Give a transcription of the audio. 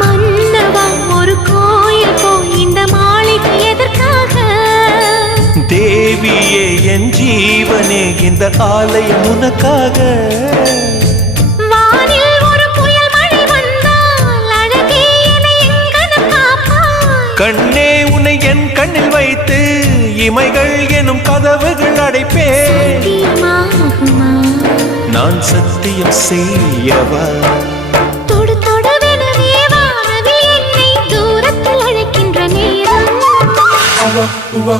மன்னவா ஒரு கோயில் இந்த மாளிகை எதற்காக? தேவியே என் ஜீவனே இந்த ஆலயம் உனக்காக. வானில் ஒரு புயல் மழை வந்தால் அழகே என்னை எங்கனம் காப்பாய். கண்ணே உன்னை என் கண்ணில் வைத்து இமைகள் எனும் கதவுகள் அடைப்பேன். நான் சத்தியம் செய்யவா? தொடு தொடுவெனவே வானவில் என்னை தூரத்தில் அழைக்கின்ற நேரம். Uva,